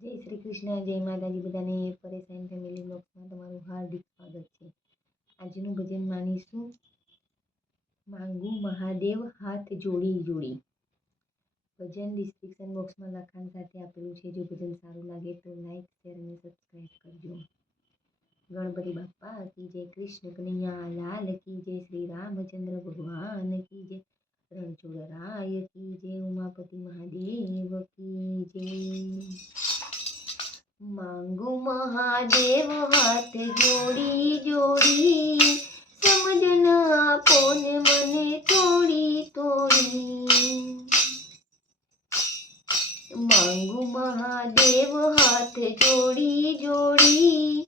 જય શ્રી કૃષ્ણ, જય માતાજી બધાને. પરેશાન ફેમિલી બ્લોગ્સમાં તમારું હાર્દિક સ્વાગત છે. આજનું ભજન માનીશું માંગુ મહાદેવ હાથ જોડી જોડી. ભજન ડિસ્ક્રિપ્શન બોક્સમાં લખાણ સાથે આપેલું છે. જો ભજન સારું લાગે તો લાઈક, શેર અને સબસ્ક્રાઈબ કરજો. ગણપતિ બાપ્પા કી જય, કૃષ્ણ કનૈયા લાલ કી જય, શ્રી રામચંદ્ર ભગવાન કી જય, રણછોડરાય કી જય, ઉમાપતિ મહાદેવ કી જય. માંગુ મહાદેવ હાથ જોડી જોડી, સમજન આપો ને મને થોડી થોડી. માંગુ મહાદેવ હાથ જોડી જોડી,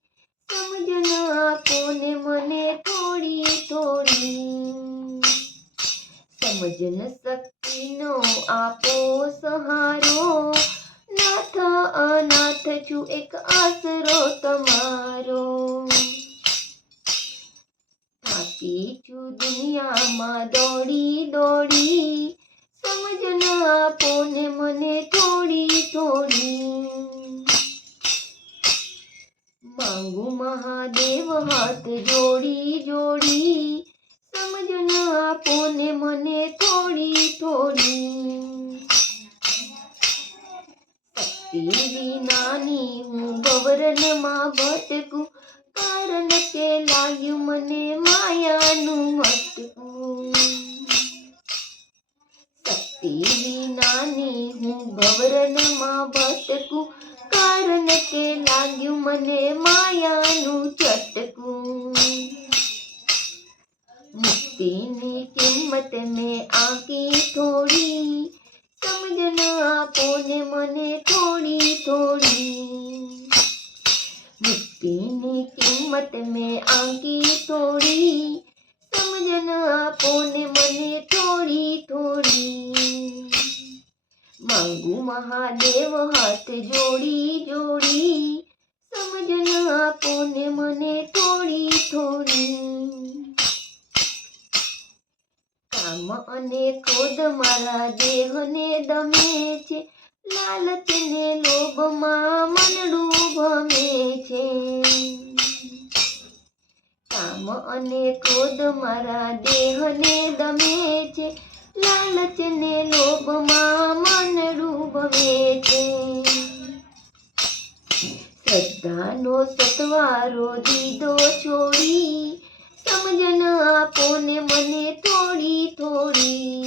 સમજન આપો ને મને થોડી થોડી. સમજન શક્તિનો આપો સહારો, નાથ અનાથ છું એક આસરો તમારો. થાકી છું દુનિયામાં દોડી દોડી, સમજન આપો ને મને થોડી થોડી. માંગુ મહાદેવ હાથ જોડી જોડી, સમજન આપો ને મને થોડી થોડી. શક્તિ વિનાની હું ભવરનમાં ભટકું, કારણ કે લાગ્યું મને માયાનું મટકું. શક્તિ વિનાની હું ભવરનમાં ભટકું, કારણ કે લાગ્યું મને માયાનું ચટકું. મુક્તિની કિંમત મેં આંકી થોડી, સમજન આપો ને મને થોડી થોડી. મુક્તિની કિંમત મેં આંકી થોડી, સમજન આપો ને મને થોડી થોડી. માંગુ મહાદેવ હાથ જોડી જોડી, સમજન આપો ને મને થોડી થોડી. કામ અને ક્રોધ મારા દેહને દમે છે, લાલચ ને લોભમાં મનડું ભમે છે. કામ અને ક્રોધ મારા દેહને દમે છે, લાલચ ને લોભમાં મનડું ભમે છે. શ્રદ્ધાનો સતવારો દીધો છોડી, સમજન આપો ને મને થોડી થોડી.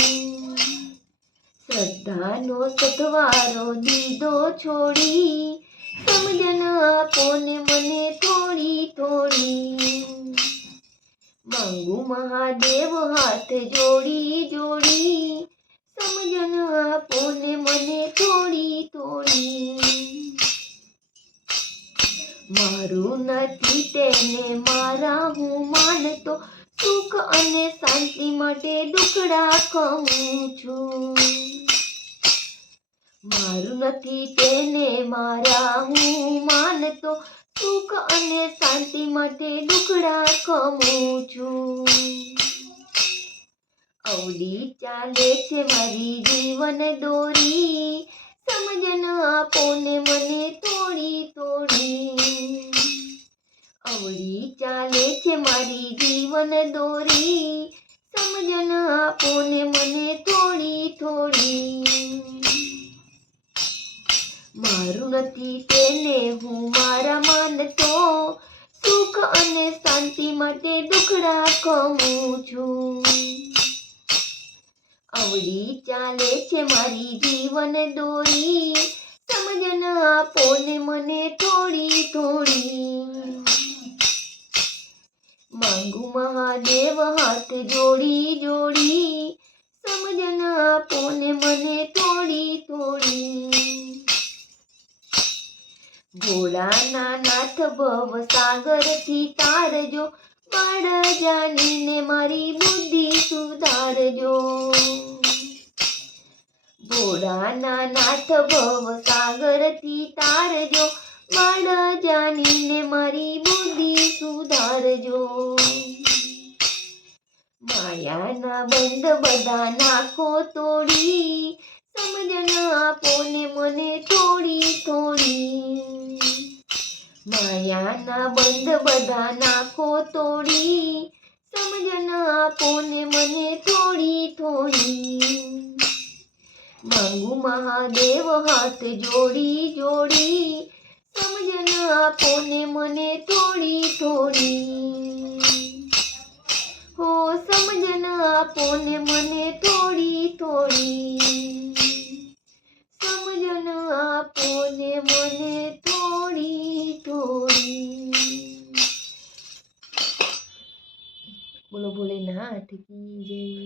શ્રદ્ધાનો સતવારો દીધો છોડી, સમજન આપો ને મને થોડી થોડી. માંગુ મહાદેવ હાથ જોડી જોડી, સમજન આપો ને મને થોડી થોડી. મારું નથી તેને મારા હું માનતો, સુખ અને શાંતિ માટે દુખડા ખઉં છું. મારું નથી તેને મારા હું માનતો, સુખ અને શાંતિ માટે દુખડા ખઉં છું. અવળી ચાલે છે મારી જીવન દોરી, સમજન આપો ને મને થોડી થોડી. અવળી ચાલે છે મારી જીવન દોરી, સમજન આપો ને મને થોડી થોડી. મારું નથી તેને હું મારા માનતો, સુખ અને શાંતિ માટે દુખડા ખઉં છું. અવળી ચાલે છે મારી જીવન દોરી, સમજન આપો ને મને થોડી થોડી. માંગુ મહાદેવ હાથ જોડી જોડી, સમજન આપો ને મને થોડી થોડી. ભોળાના નાથ ભવ સાગરથી તારજો, બાળ જાણીને મારી બુદ્ધિ સુધારજો. ભોળાના નાથ ભવ સાગરથી તારજો, બાળ જાણીને મારી બુદ્ધિ સુધારજો. માયાના બંધ બધા નાખો તોડી, સમજણ આપો ને મને થોડી થોડી. માયાના બંધ બધા નાખો તોડી, સમજણ આપો ને મને થોડી થોડી. માંગુ મહાદેવ હાથ જોડી જોડી, સમજણ આપો ને મને થોડી થોડી. હો સમજણ આપો ને મને થોડી થોડી. સમજણ આપો ને મને થોડી થોડી. બોલો ભોલેનાથ કી જય.